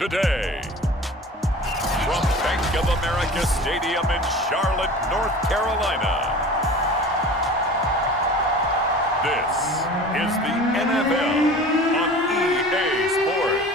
today. From Bank of America Stadium in Charlotte, North Carolina, this is the NFL on EA Sports.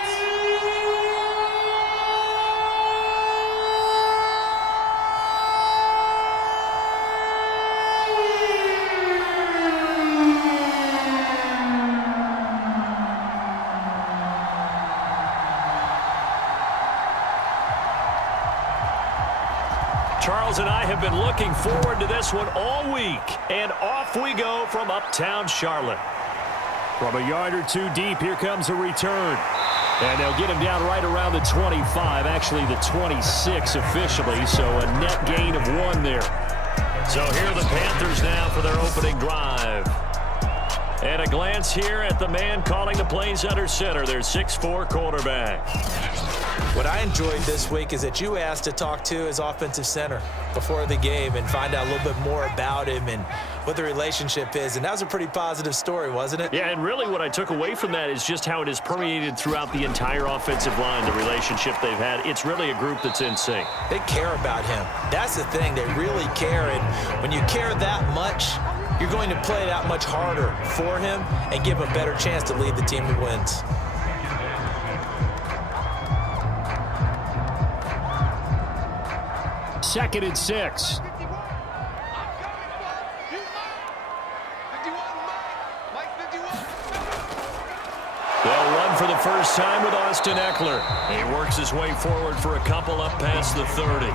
Charles and I have been looking forward to this one all week, and off we go from uptown Charlotte. From a yard or two deep, here comes a return. And they'll get him down right around the 25, actually the 26 officially, so a net gain of 1 there. So here are the Panthers now for their opening drive. And a glance here at the man calling the plays under center, their 6'4" quarterback. What I enjoyed this week is that you asked to talk to his offensive center before the game and find out a little bit more about him and what the relationship is. And that was a pretty positive story, wasn't it? Yeah, and really what I took away from that is just how it has permeated throughout the entire offensive line, the relationship they've had. It's really a group that's in sync. They care about him. That's the thing. They really care. And when you care that much, you're going to play that much harder for him and give him a better chance to lead the team to wins. Second and 6. They'll run for the first time with Austin Eckler. He works his way forward for a couple up past the 30.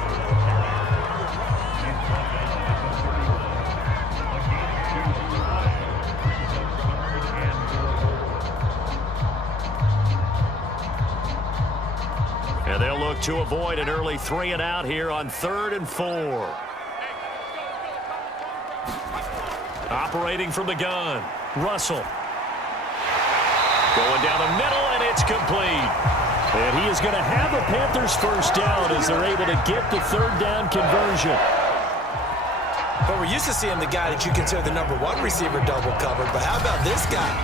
And they'll look to avoid an early 3 and out here on 3rd and 4. Operating from the gun, Russell. Going down the middle, and it's complete. And he is going to have a Panthers first down as they're able to get the 3rd down conversion. But we're used to seeing the guy that you consider the #1 receiver double covered. But how about this guy?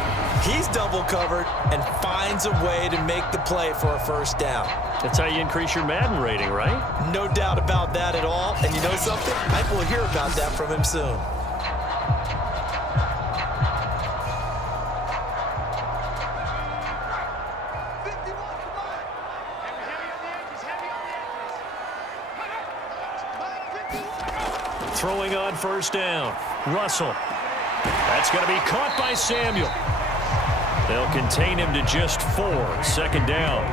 He's double covered and finds a way to make the play for a first down. That's how you increase your Madden rating, right? No doubt about that at all. And you know something? I think we'll hear about that from him soon. Throwing on first down, Russell. That's going to be caught by Samuel. They'll contain him to just 4, 2nd down.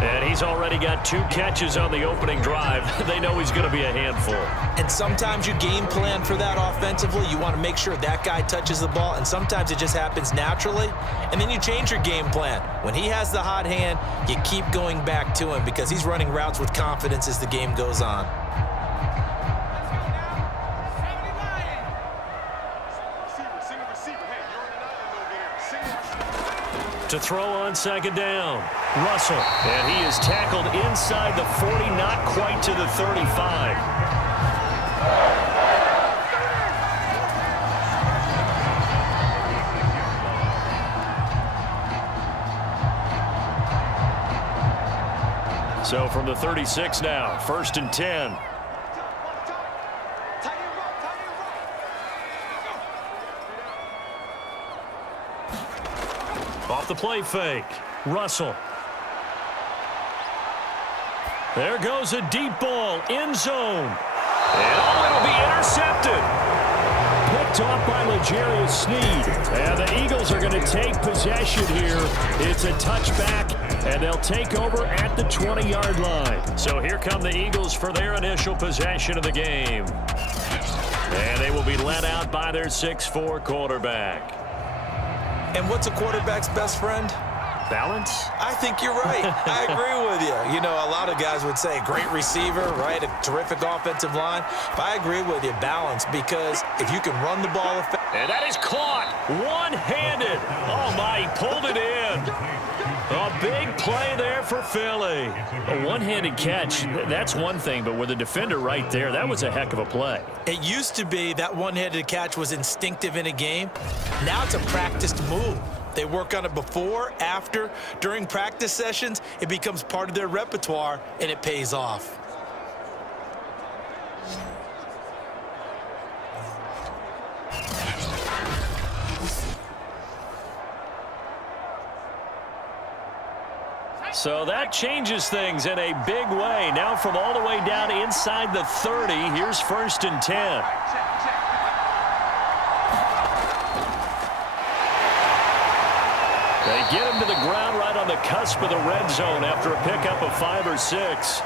And he's already got 2 catches on the opening drive. They know he's going to be a handful. And sometimes you game plan for that offensively. You want to make sure that guy touches the ball, and sometimes it just happens naturally. And then you change your game plan. When he has the hot hand, you keep going back to him because he's running routes with confidence as the game goes on. To throw on 2nd down, Russell. And he is tackled inside the 40, not quite to the 35. So from the 36 now, 1st and 10. Off the play fake, Russell. There goes a deep ball, end zone. And it'll be intercepted. Picked off by L'Jarius Sneed. And the Eagles are going to take possession here. It's a touchback, and they'll take over at the 20-yard line. So here come the Eagles for their initial possession of the game. And they will be led out by their 6'4" quarterback. And what's a quarterback's best friend? Balance? I think you're right. I agree with you. You know, a lot of guys would say great receiver, right? A terrific offensive line. But I agree with you, balance, because if you can run the ball effectively. And that is caught one-handed. Oh, my, he pulled it in. A big play there for Philly. A one-handed catch, that's one thing, but with a defender right there, that was a heck of a play. It used to be that one-handed catch was instinctive in a game. Now it's a practiced move. They work on it before, after, during practice sessions. It becomes part of their repertoire, and it pays off. So that changes things in a big way. Now from all the way down inside the 30, here's 1st and 10. They get him to the ground right on the cusp of the red zone after a pickup of 5 or 6.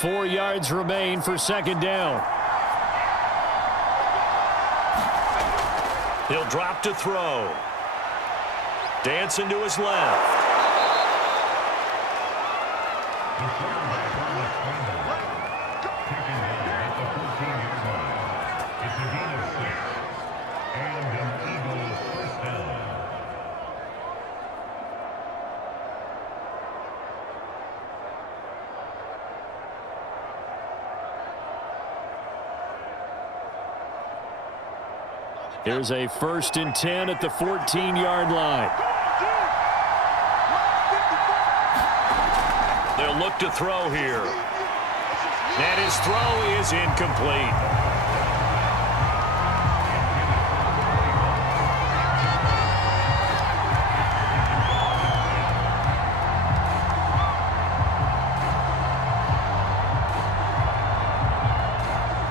4 yards remain for 2nd down. He'll drop to throw. Dancing to his left. Here's a 1st and 10 at the 14-yard line. They'll look to throw here. And his throw is incomplete.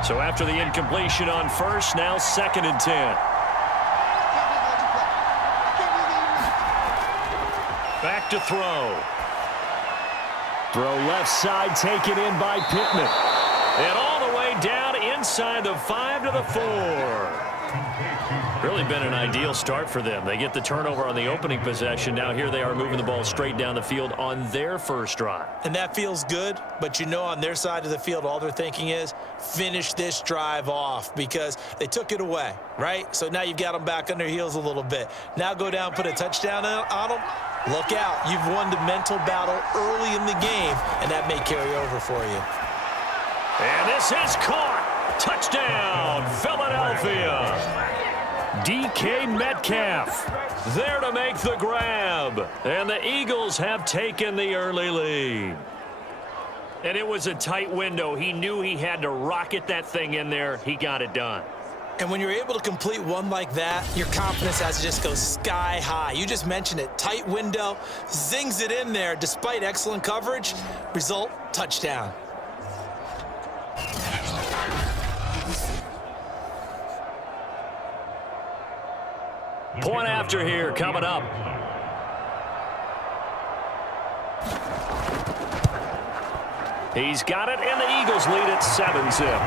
So after the incompletion on 1st, now 2nd and 10. Back to throw. Throw left side, taken in by Pittman. And all the way down inside the 5 to the 4. Really been an ideal start for them. They get the turnover on the opening possession. Now here they are moving the ball straight down the field on their first drive. And that feels good, but you know on their side of the field, all they're thinking is finish this drive off because they took it away, right? So now you've got them back on their heels a little bit. Now go down, put a touchdown on them. Look out. You've won the mental battle early in the game, and that may carry over for you. And this is caught. Touchdown, Philadelphia. DK Metcalf there to make the grab. And the Eagles have taken the early lead. And it was a tight window. He knew he had to rocket that thing in there. He got it done. And when you're able to complete one like that, your confidence has to just go sky high. You just mentioned it. Tight window, zings it in there despite excellent coverage. Result, touchdown. Point after here coming up. He's got it, and the Eagles lead at 7-zip.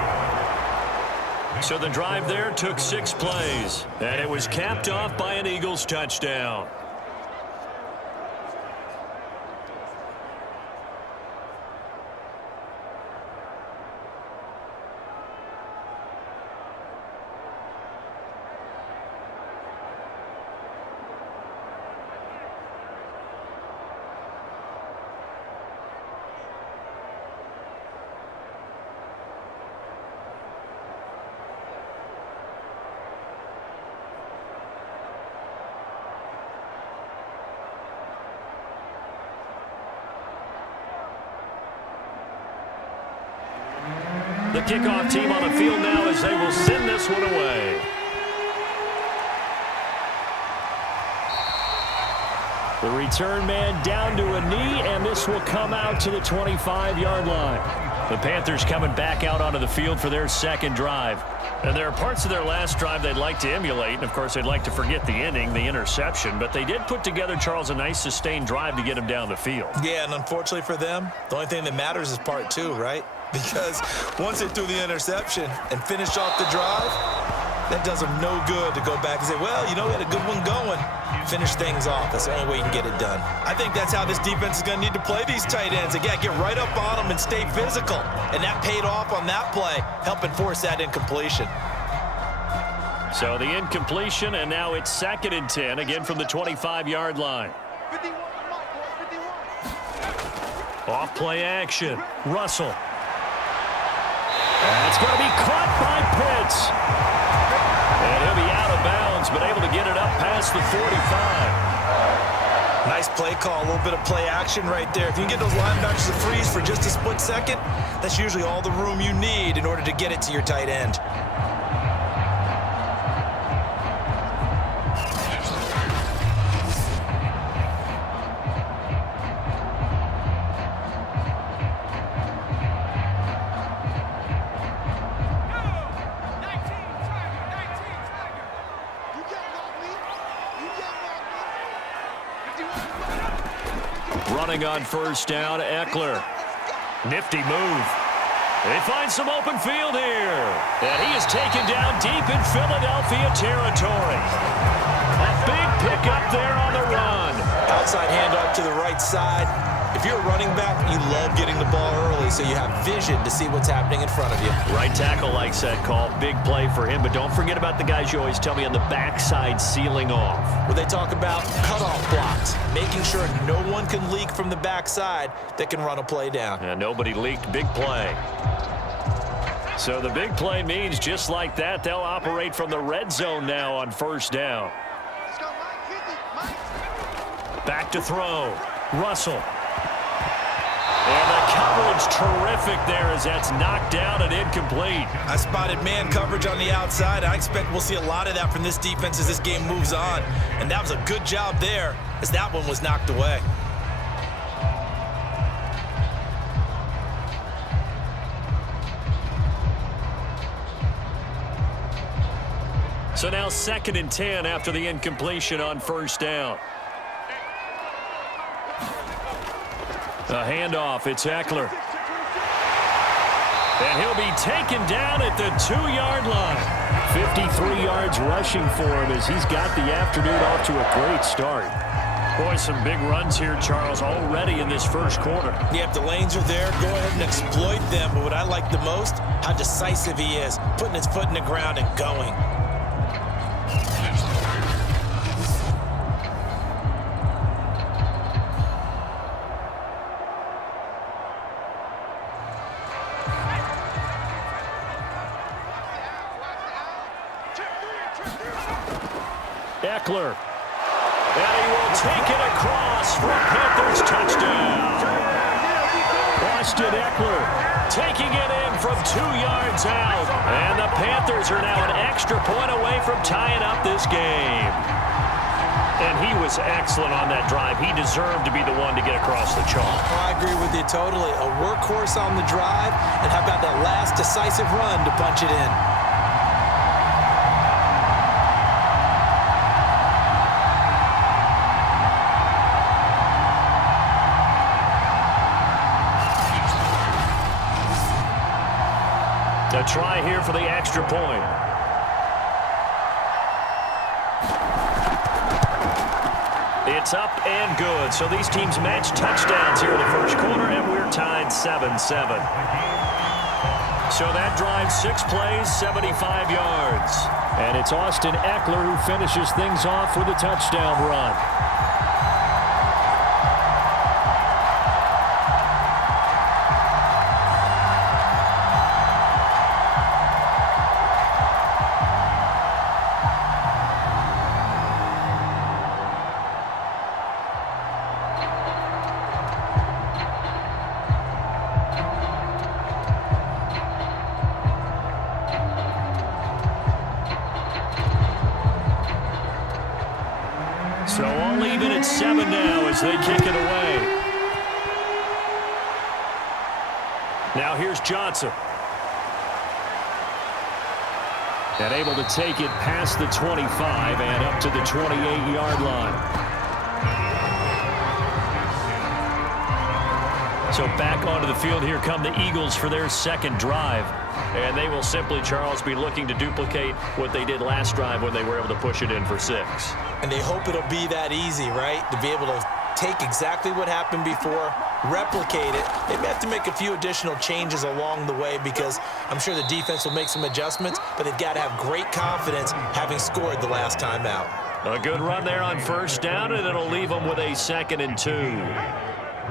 So the drive there took 6 plays, and it was capped off by an Eagles touchdown. The kickoff team on the field now as they will send this one away. The return man down to a knee, and this will come out to the 25-yard line. The Panthers coming back out onto the field for their second drive. And there are parts of their last drive they'd like to emulate, and of course they'd like to forget the ending, the interception, but they did put together, Charles, a nice sustained drive to get them down the field. Yeah, and unfortunately for them, the only thing that matters is part 2, right? Because once they threw the interception and finished off the drive, That does them no good to go back and say, well, you know, we had a good one going. Finish things off. That's the only way you can get it done. I think that's how this defense is going to need to play these tight ends. Again, get right up on them and stay physical. And that paid off on that play, helping force that incompletion. So the incompletion, and now it's 2nd and 10, again from the 25-yard line. Off play action. Russell. That's going to be caught by Pitts. And he'll be out of bounds, but able to get it up past the 45. Nice play call, a little bit of play action right there. If you can get those linebackers to freeze for just a split second, that's usually all the room you need in order to get it to your tight end. Running on 1st down, Eckler. Nifty move. They find some open field here. And he is taken down deep in Philadelphia territory. A big pickup there on the run. Outside handoff to the right side. If you're a running back, you love getting the ball early so you have vision to see what's happening in front of you. Right tackle likes that call. Big play for him, but don't forget about the guys you always tell me on the backside sealing off. Where they talk about cutoff blocks, making sure no one can leak from the backside that can run a play down. And nobody leaked. Big play. So the big play means just like that, they'll operate from the red zone now on 1st down. Back to throw. Russell. And the coverage terrific there as that's knocked down and incomplete. I spotted man coverage on the outside. I expect we'll see a lot of that from this defense as this game moves on. And that was a good job there as that one was knocked away. So now 2nd and 10 after the incompletion on 1st down. A handoff, it's Eckler. And he'll be taken down at the 2-yard line. 53 yards rushing for him as he's got the afternoon off to a great start. Boy, some big runs here, Charles, already in this 1st quarter. Yeah, if the lanes are there, go ahead and exploit them. But what I like the most, how decisive he is, putting his foot in the ground and going. Eckler. And he will take it across for a Panthers touchdown. Austin Eckler taking it in from 2 yards out. And the Panthers are now an extra point away from tying up this game. And he was excellent on that drive. He deserved to be the one to get across the chalk. Oh, I agree with you totally. A workhorse on the drive. And how about that last decisive run to punch it in? A try here for the extra point. It's up and good. So these teams match touchdowns here in the 1st quarter, and we're tied 7-7. So that drives 6 plays, 75 yards. And it's Austin Eckler who finishes things off with a touchdown run. So all even at 7 now as they kick it away. Now here's Johnson. And able to take it past the 25 and up to the 28-yard line. So back onto the field, here come the Eagles for their second drive. And they will simply, Charles, be looking to duplicate what they did last drive when they were able to push it in for 6. And they hope it'll be that easy, right? To be able to take exactly what happened before, replicate it. They may have to make a few additional changes along the way because I'm sure the defense will make some adjustments, but they've got to have great confidence having scored the last time out. A good run there on first down, and it'll leave them with a 2nd and 2.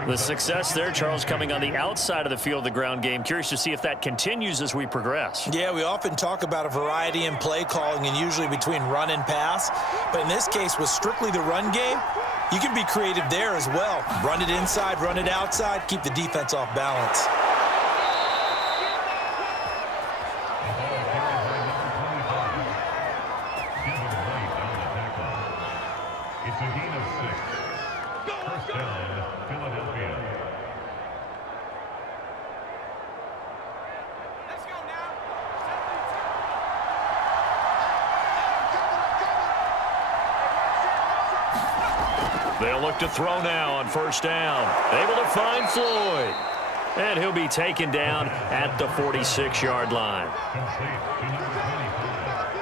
The success there, Charles, coming on the outside of the field, the ground game. Curious to see if that continues as we progress. Yeah, we often talk about a variety in play calling and usually between run and pass. But in this case, with strictly the run game, you can be creative there as well. Run it inside, run it outside, keep the defense off balance. It's a gain of 6. First down, Philadelphia. Let's go now. They'll look to throw now on first down. Able to find Floyd. And he'll be taken down at the 46-yard line. Complete to number 25.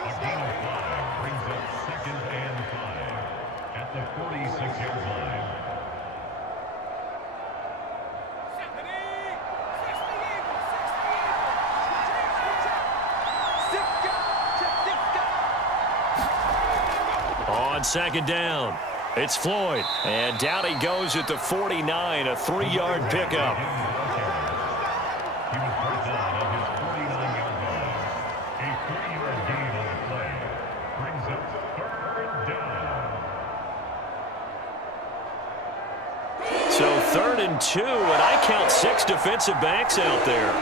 A gain of 5 brings up 2nd and 5 at the 46-yard line. On 2nd down, it's Floyd. And down he goes at the 49, a 3-yard pickup. He was brought down at his 49-yard line. A 3-yard gain on the play brings up 3rd down. So 3rd and 2, and I count 6 defensive backs out there.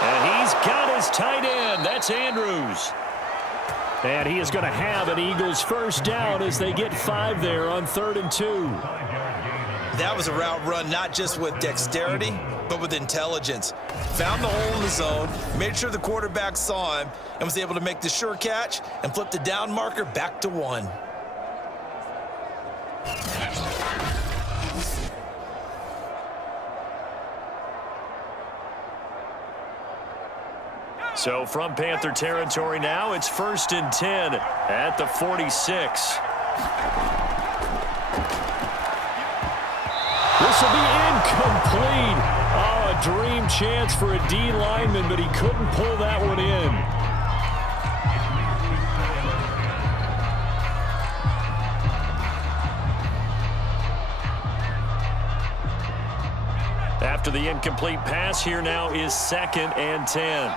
And he's got his tight end. That's Andrews. And he is going to have an Eagles first down as they get 5 there on 3rd and 2. That was a route run not just with dexterity, but with intelligence. Found the hole in the zone, made sure the quarterback saw him, and was able to make the sure catch and flip the down marker back to 1. So from Panther territory now, it's 1st and 10 at the 46. This will be incomplete. Oh, a dream chance for a D lineman, but he couldn't pull that one in. After the incomplete pass, here now is 2nd and 10.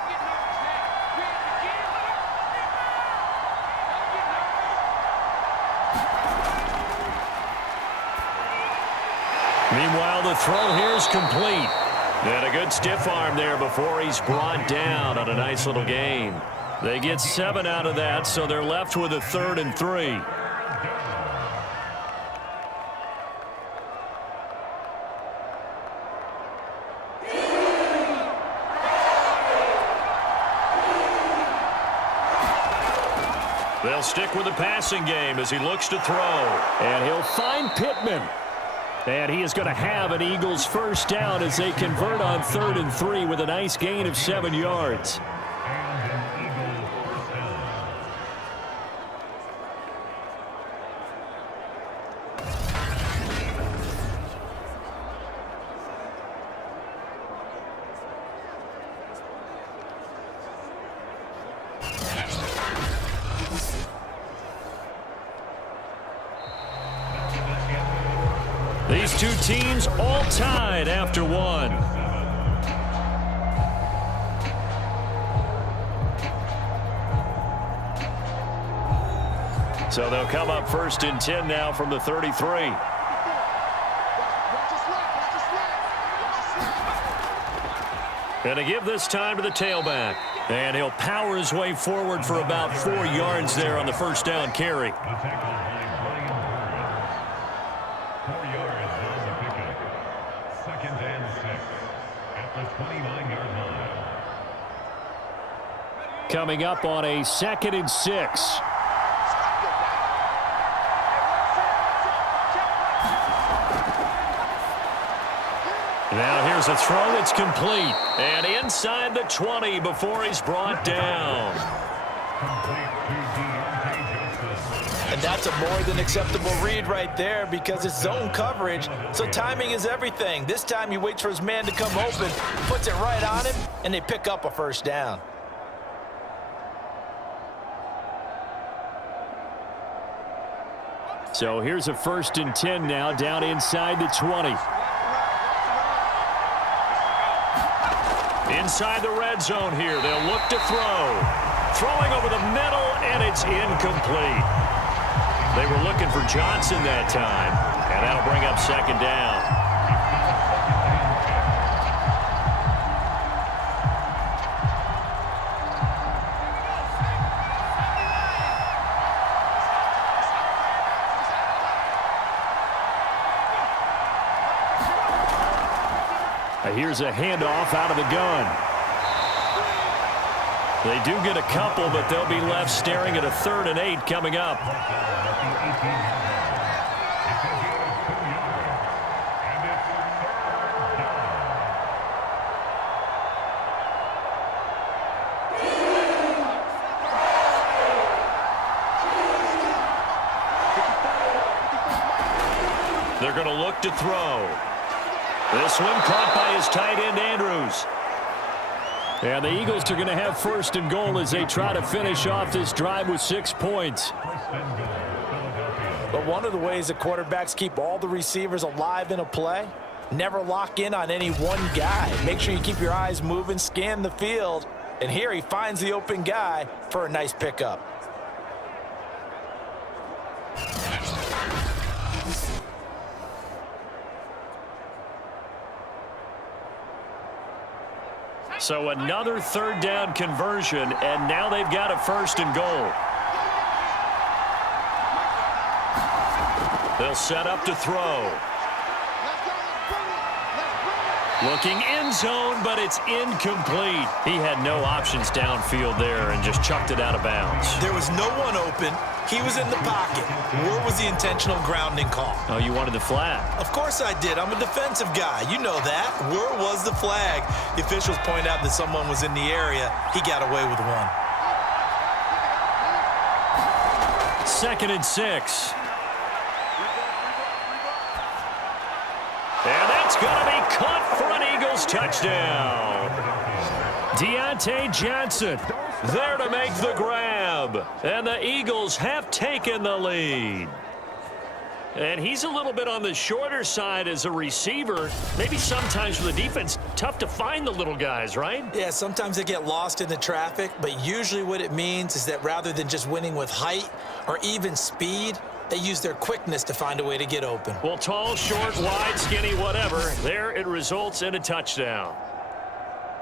Meanwhile, the throw here is complete. And a good stiff arm there before he's brought down on a nice little gain. They get 7 out of that, so they're left with a 3rd and 3. They'll stick with the passing game as he looks to throw. And he'll find Pittman. And he is going to have an Eagles first down as they convert on 3rd and 3 with a nice gain of 7 yards. And an Eagle first down. These two teams all tied after 1. So they'll come up 1st and 10 now from the 33. And to give this time to the tailback. And he'll power his way forward for about 4 yards there on the first down carry. Coming up on a 2nd and 6. Now here's a throw that's complete. And inside the 20 before he's brought down. And that's a more than acceptable read right there because it's zone coverage, so timing is everything. This time he waits for his man to come open, puts it right on him, and they pick up a first down. So here's a 1st and 10 now down inside the 20. Inside the red zone here, they'll look to throw. Throwing over the middle, and it's incomplete. They were looking for Johnson that time, and that'll bring up 2nd down. Here's a handoff out of the gun. They do get a couple, but they'll be left staring at a 3rd and 8 coming up. They're going to look to throw. This one caught by his tight end, Andrews. And the Eagles are going to have 1st and goal as they try to finish off this drive with 6 points. But one of the ways that quarterbacks keep all the receivers alive in a play, never lock in on any one guy. Make sure you keep your eyes moving, scan the field. And here he finds the open guy for a nice pickup. So another 3rd down conversion, and now they've got a 1st and goal. They'll set up to throw. Looking end zone, but it's incomplete. He had no options downfield there and just chucked it out of bounds. There was no one open. He was in the pocket. Where was the intentional grounding call? Oh, you wanted the flag. Of course I did. I'm a defensive guy. You know that. Where was the flag? The officials point out that someone was in the area. He got away with one. 2nd and 6. And that's going to be caught for an Eagles touchdown. Deontay Johnson there to make the grab. And the Eagles have taken the lead. And he's a little bit on the shorter side as a receiver. Maybe sometimes for the defense, tough to find the little guys, right? Yeah, sometimes they get lost in the traffic, but usually what it means is that rather than just winning with height or even speed, they use their quickness to find a way to get open. Well, tall, short, wide, skinny, whatever. There it results in a touchdown.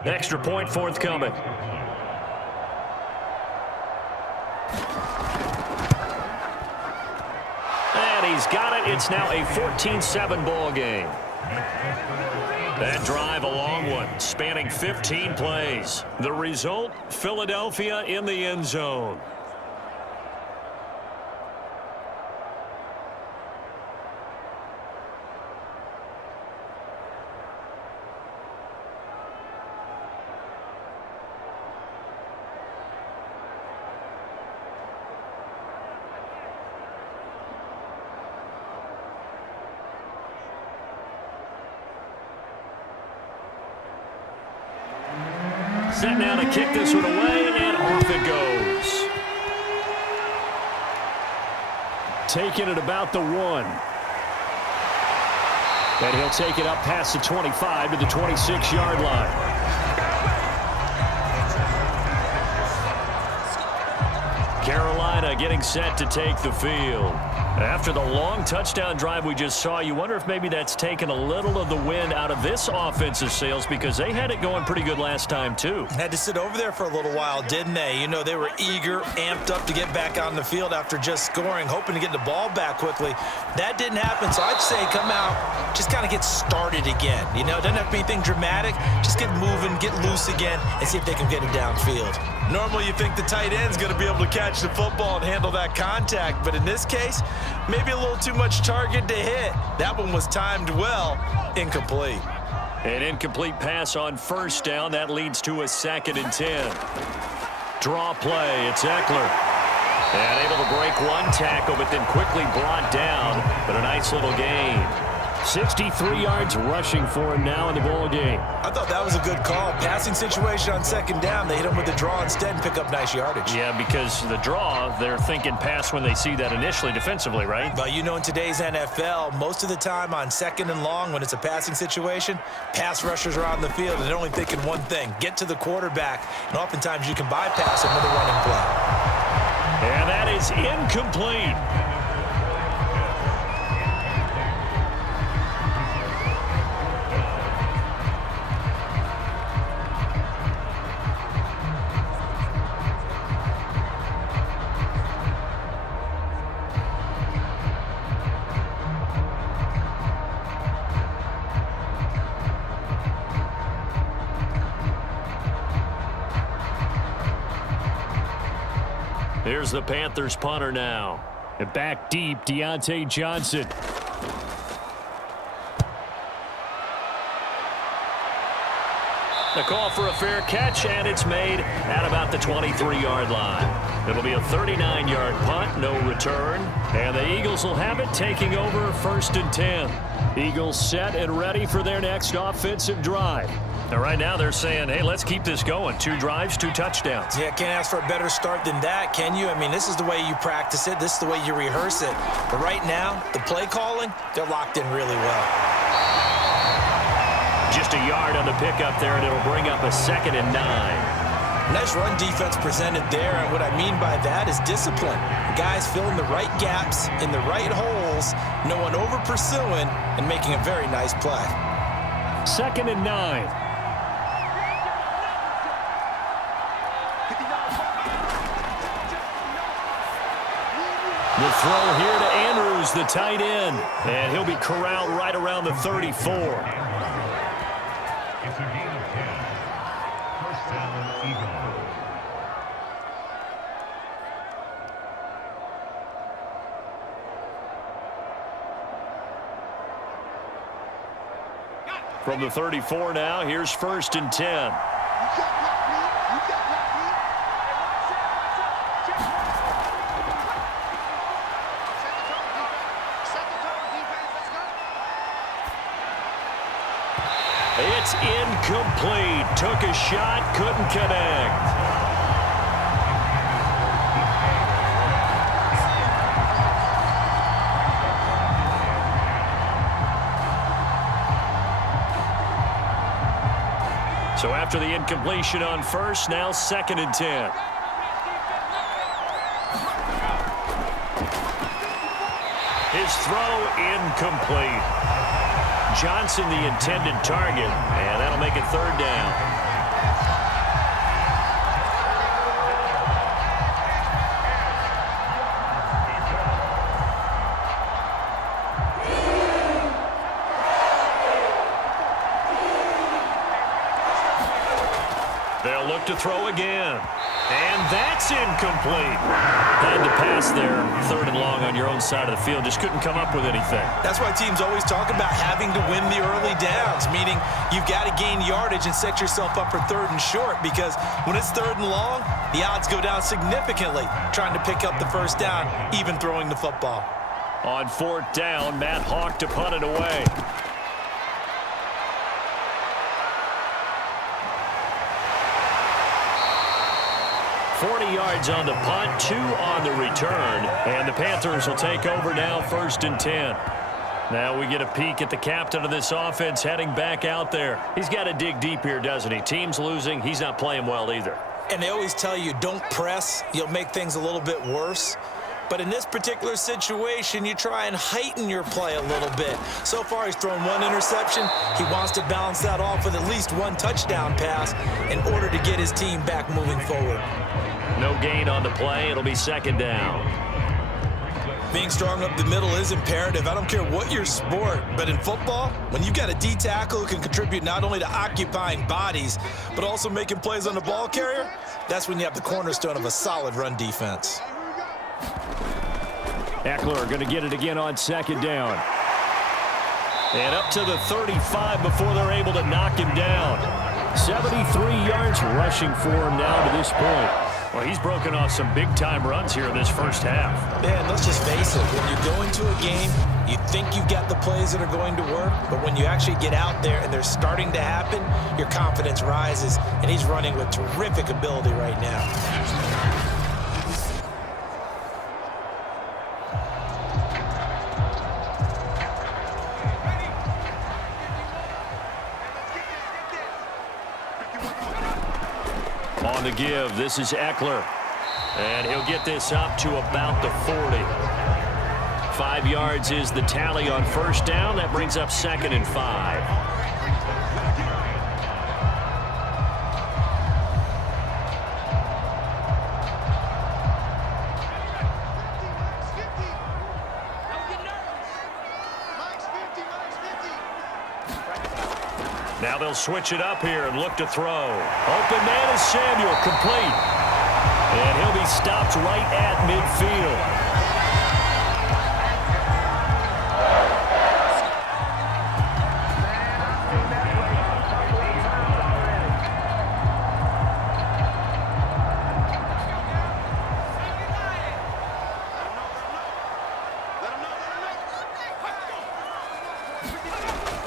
Extra point forthcoming. And he's got it. It's now a 14-7 ball game. That drive, a long one, spanning 15 plays. The result, Philadelphia in the end zone. Set now to kick this one away, and off it goes. Taking it about the 1. And he'll take it up past the 25 to the 26-yard line. Carolina getting set to take the field. After the long touchdown drive we just saw, you wonder if maybe that's taken a little of the wind out of this offensive sails because they had it going pretty good last time too. Had to sit over there for a little while, didn't they? You know, they were eager, amped up to get back on the field after just scoring, hoping to get the ball back quickly. That didn't happen, so I'd say come out, just kind of get started again. You know, it doesn't have to be anything dramatic. Just get moving, get loose again, and see if they can get it downfield. Normally you think the tight end's going to be able to catch the football and handle that contact, but in this case, maybe a little too much target to hit. That one was timed well, incomplete. An incomplete pass on first down. That leads to a 2nd and 10. Draw play. It's Eckler. And able to break one tackle, but then quickly brought down. But a nice little gain. 63 yards rushing for him now in the ball game. I thought that was a good call. Passing situation on 2nd down. They hit him with the draw instead and pick up nice yardage. Yeah, because the draw, they're thinking pass when they see that initially defensively, right? But you know, in today's NFL, most of the time on 2nd and long, when it's a passing situation, pass rushers are on the field and they're only thinking one thing: get to the quarterback. And oftentimes you can bypass him with a running play. And that is incomplete. Here's the Panthers punter now. And back deep, Deontay Johnson. The call for a fair catch, and it's made at about the 23-yard line. It'll be a 39-yard punt, no return. And the Eagles will have it, taking over 1st and 10. Eagles set and ready for their next offensive drive. Now, right now, they're saying, hey, let's keep this going. 2 drives, 2 touchdowns. Yeah, can't ask for a better start than that, can you? I mean, this is the way you practice it. This is the way you rehearse it. But right now, the play calling, they're locked in really well. Just a yard on the pickup there, and it'll bring up a 2nd and 9. Nice run defense presented there, and what I mean by that is discipline. Guys filling the right gaps in the right holes, no one over pursuing, and making a very nice play. 2nd and 9. The throw here to Andrews, the tight end. And he'll be corralled right around the 34. It's a gain of 10. 1st down, Eagles. From the 34 now, here's 1st and 10. It's incomplete. Took a shot, couldn't connect. So after the incompletion on first, now 2nd and 10. His throw incomplete. Johnson the intended target, and that'll make it 3rd down. They'll look to throw again. And that's incomplete. Had to pass there, 3rd and long on your own side of the field. Just couldn't come up with anything. That's why teams always talk about having to win the early downs, meaning you've got to gain yardage and set yourself up for 3rd and short, because when it's 3rd and long, the odds go down significantly trying to pick up the 1st down, even throwing the football. On 4th down, Matt Hawk to punt it away. Yards on the punt, 2 on the return, and the Panthers will take over now 1st and 10. Now we get a peek at the captain of this offense heading back out there. He's got to dig deep here, doesn't he? Team's losing. He's not playing well either. And they always tell you, don't press. You'll make things a little bit worse. But in this particular situation, you try and heighten your play a little bit. So far, he's thrown 1 interception. He wants to balance that off with at least 1 touchdown pass in order to get his team back moving forward. No gain on the play. It'll be 2nd down. Being strong up the middle is imperative. I don't care what your sport, but in football, when you've got a D tackle who can contribute not only to occupying bodies, but also making plays on the ball carrier, that's when you have the cornerstone of a solid run defense. Eckler going to get it again on 2nd down. And up to the 35 before they're able to knock him down. 73 yards rushing for him now to this point. Well, he's broken off some big-time runs here in this first half. Yeah, and let's just face it. When you go into a game, you think you've got the plays that are going to work, but when you actually get out there and they're starting to happen, your confidence rises, and he's running with terrific ability right now. On the give, this is Eckler. And he'll get this up to about the 40. 5 yards is the tally on first down. That brings up 2nd and 5. Now they'll switch it up here and look to throw. Open man is Samuel, complete. And he'll be stopped right at midfield.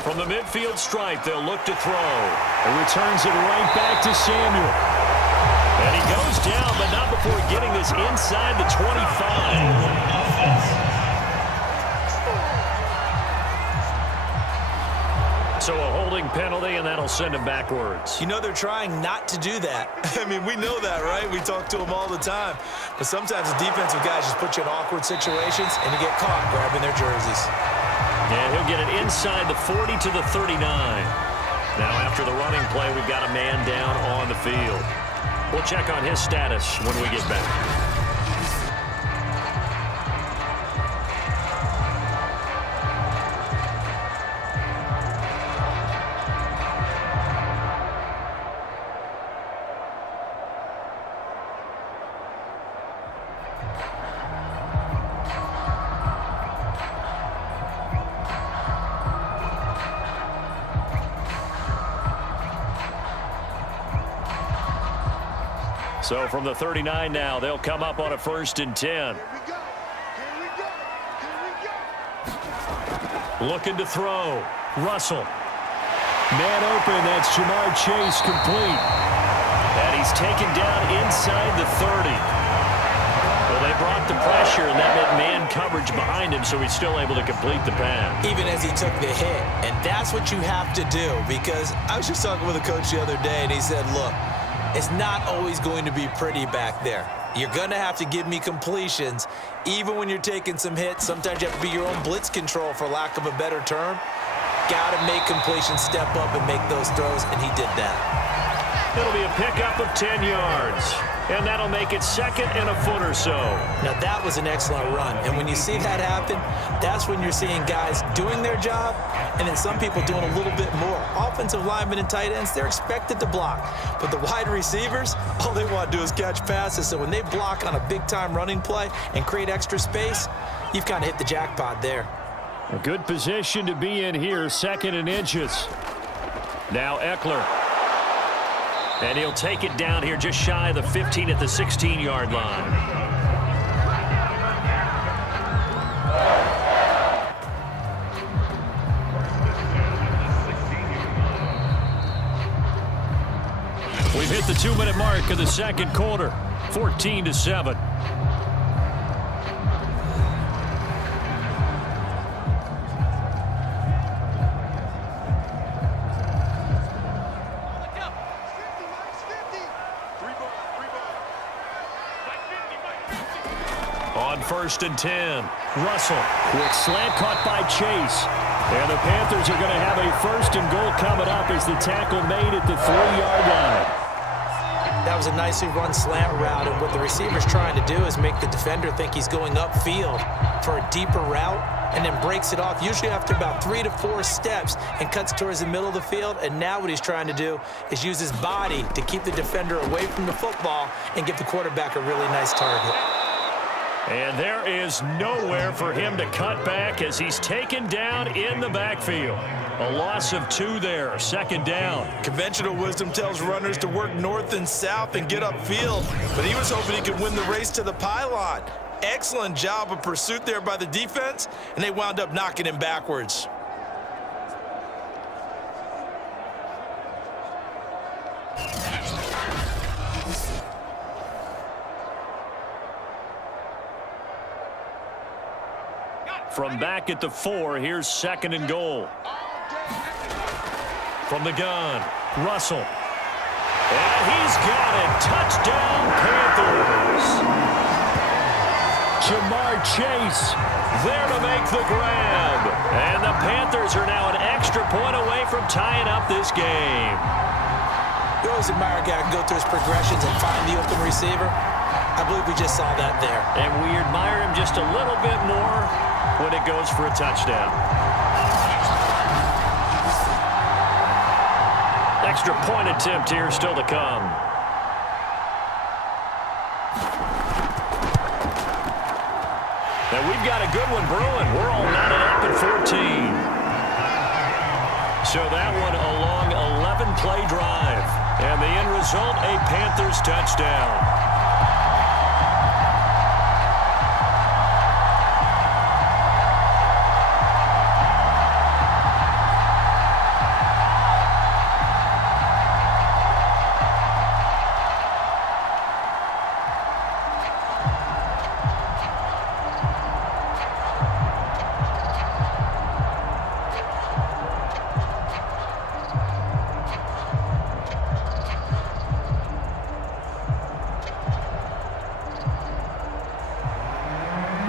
From the midfield stripe, they'll look to throw. And returns it right back to Samuel. And he goes down, but not before getting this inside the 25. So a holding penalty, and that'll send him backwards. You know they're trying not to do that. I mean, we know that, right? We talk to them all the time. But sometimes the defensive guys just put you in awkward situations, and you get caught grabbing their jerseys. And he'll get it inside the 40 to the 39. Now after the running play, we've got a man down on the field. We'll check on his status when we get back. So from the 39 now, they'll come up on a 1st and 10. Looking to throw. Russell. Man open, that's Jamar Chase, complete. And he's taken down inside the 30. Well, they brought the pressure, and that meant man coverage behind him, so he's still able to complete the pass. Even as he took the hit. And that's what you have to do, because I was just talking with a coach the other day, and he said, look, it's not always going to be pretty back there. You're going to have to give me completions. Even when you're taking some hits, sometimes you have to be your own blitz control, for lack of a better term. Got to make completions, step up and make those throws, and he did that. It'll be a pickup of 10 yards. And that'll make it 2nd and a foot or so. Now, that was an excellent run. And when you see that happen, that's when you're seeing guys doing their job and then some people doing a little bit more. Offensive linemen and tight ends, they're expected to block. But the wide receivers, all they want to do is catch passes. So when they block on a big-time running play and create extra space, you've kind of hit the jackpot there. A good position to be in here, 2nd and inches. Now Eckler. And he'll take it down here just shy of the 15 at the 16-yard line. We've hit the 2-minute mark of the second quarter, 14-7. On 1st and 10, Russell. Quick slant caught by Chase. And the Panthers are going to have a 1st and goal coming up as the tackle made at the 3-yard line. That was a nicely run slant route, and what the receiver's trying to do is make the defender think he's going upfield for a deeper route and then breaks it off, usually after about 3 to 4 steps, and cuts towards the middle of the field. And now what he's trying to do is use his body to keep the defender away from the football and give the quarterback a really nice target. And there is nowhere for him to cut back as he's taken down in the backfield. A loss of 2 there, 2nd down. Conventional wisdom tells runners to work north and south and get upfield, but he was hoping he could win the race to the pylon. Excellent job of pursuit there by the defense, and they wound up knocking him backwards. From back at the 4, here's 2nd and goal. From the gun, Russell. And he's got it. Touchdown, Panthers. Jamar Chase there to make the grab. And the Panthers are now an extra point away from tying up this game. You always admire a guy who can go through his progressions and find the open receiver. I believe we just saw that there. And we admire him just a little bit more when it goes for a touchdown. Extra point attempt here still to come. And we've got a good one brewing. We're all knotted up at 14. So that one a long 11-play drive. And the end result, a Panthers touchdown.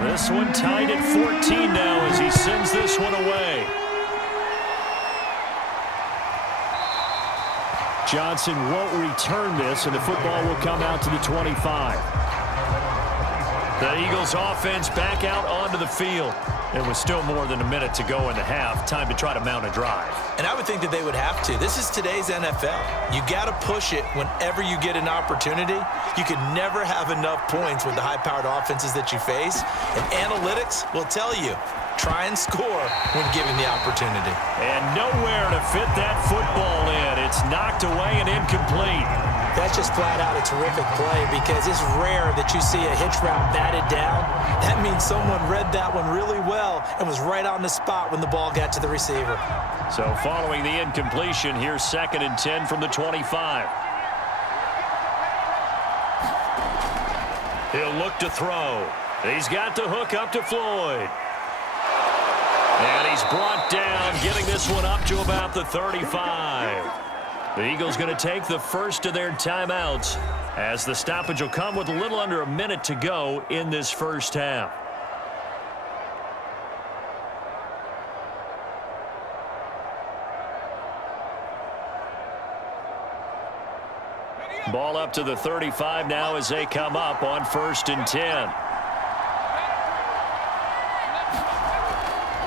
This one tied at 14 now as he sends this one away. Johnson won't return this, and the football will come out to the 25. The Eagles offense back out onto the field. And with still more than a minute to go in the half, time to try to mount a drive. And I would think that they would have to. This is today's NFL. You got to push it whenever you get an opportunity. You can never have enough points with the high-powered offenses that you face. And analytics will tell you, try and score when given the opportunity. And nowhere to fit that football in. It's knocked away and incomplete. That's just flat out a terrific play because it's rare that you see a hitch route batted down. That means someone read that one really well and was right on the spot when the ball got to the receiver. So following the incompletion, here's 2nd and 10 from the 25. He'll look to throw. He's got the hook up to Floyd. And he's brought down, getting this one up to about the 35. The Eagles going to take the first of their timeouts as the stoppage will come with a little under a minute to go in this first half. Ball up to the 35 now as they come up on 1st and 10.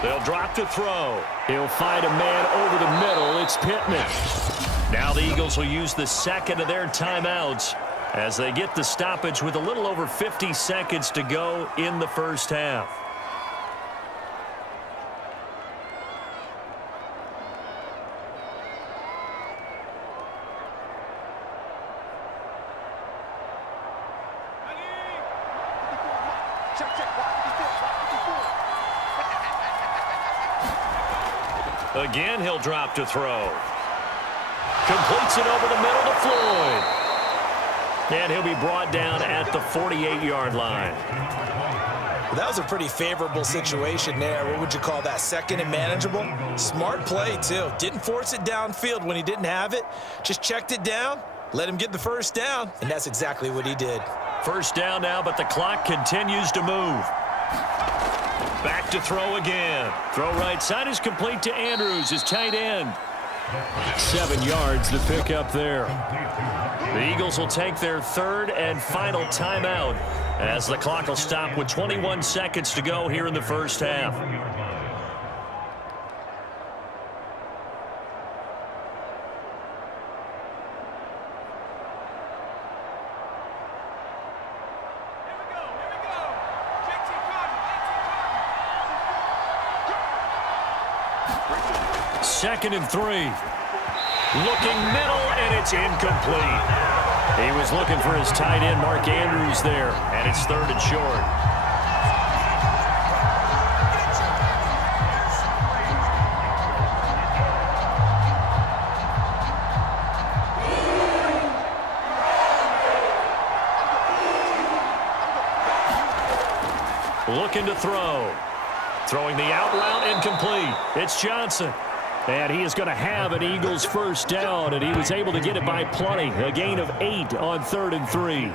They'll drop to throw. He'll find a man over the middle. It's Pittman. Now the Eagles will use the second of their timeouts as they get the stoppage with a little over 50 seconds to go in the first half. Again, he'll drop to throw. Completes it over the middle to Floyd. And he'll be brought down at the 48-yard line. That was a pretty favorable situation there. What would you call that? 2nd and manageable? Smart play, too. Didn't force it downfield when he didn't have it. Just checked it down, let him get the first down, and that's exactly what he did. First down now, but the clock continues to move. Back to throw again. Throw right side is complete to Andrews, his tight end. 7 yards to pick up there. The Eagles will take their 3rd and final timeout as the clock will stop with 21 seconds to go here in the first half. 2nd and 3. Looking middle, and it's incomplete. He was looking for his tight end, Mark Andrews, there, and it's 3rd and short. Looking to throw. Throwing the out route, incomplete. It's Johnson. And he is going to have an Eagles first down, and he was able to get it by plenty. A gain of 8 on 3rd and 3.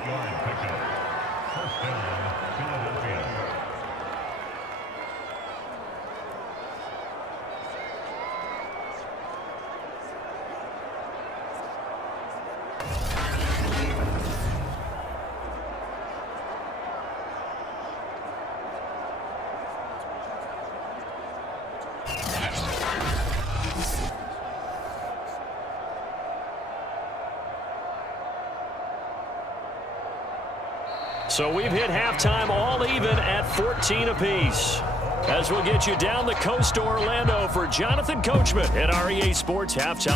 So we've hit halftime all even at 14 apiece. As we'll get you down the coast to Orlando for Jonathan Coachman at REA Sports Halftime.